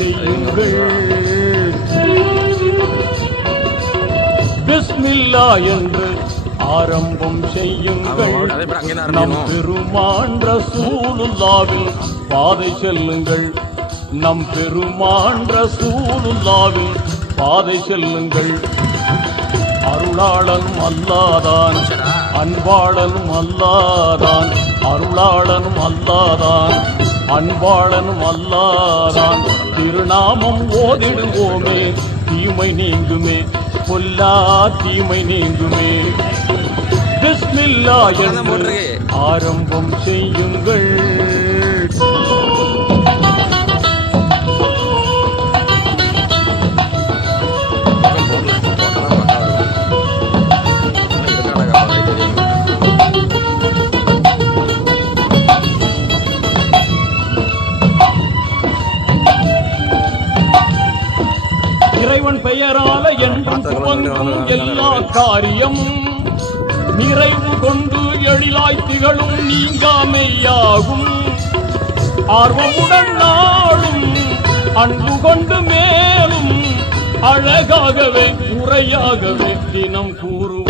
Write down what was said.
செய்யுங்கள். பிஸ்மில்லா என்று ஆரம்பம் செய்யுங்கள். நம் பெருமான் ரசூலுல்லாவின் பாதை செல்லுங்கள். நம் பெருமான் ரசூலுல்லாவின் பாதை செல்லுங்கள். அருளாளனும் அல்லாதான், அன்பாளனும் அல்லாதான், அருளாளனும் அல்லாதான், அன்பாளனும் அல்லாதான். திருநாமம் ஓதிடுவோமே, தீமை நீங்குமே, பொல்லா தீமை நீங்குமே. பிஸ்மில்லா என்று ஆரம்பம் செய்யுங்கள். இறைவன் பெயரால என்றும் துவங்கும் எல்லா காரியமும் நிறைவு கொண்டு எழிலாய் திகழும் நீங்காமையாகும். ஆர்வமுடன் நாளும் அன்பு கொண்டு மேலும் அழகாகவே உரையாகவே தினம் கூறுவோம்.